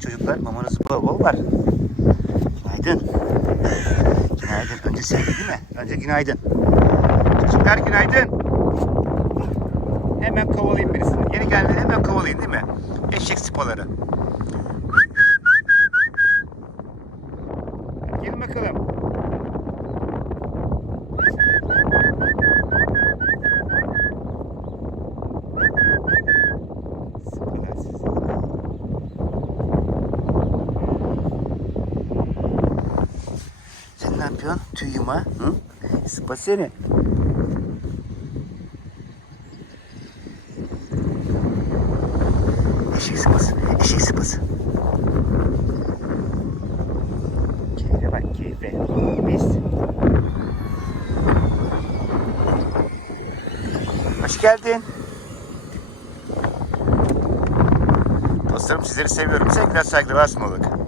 çocuklar. Mamanız bol bol var. Günaydın. Günaydın. Önce sevgi değil mi? Önce günaydın. Çocuklar günaydın. Hemen kovalayayım birisini. Yeni gelenleri hemen kovalayın değil mi? Eşek spoları. Gelin bakalım. Sen ne yapıyorsun? Tüy yuma. Hı? Seni. Eşek sıpası. Eşek sıpası. Keyfe bak keyfe. Biz. Hoş geldin. Dostlarım sizleri seviyorum. Sevgiler saygılar asmalık.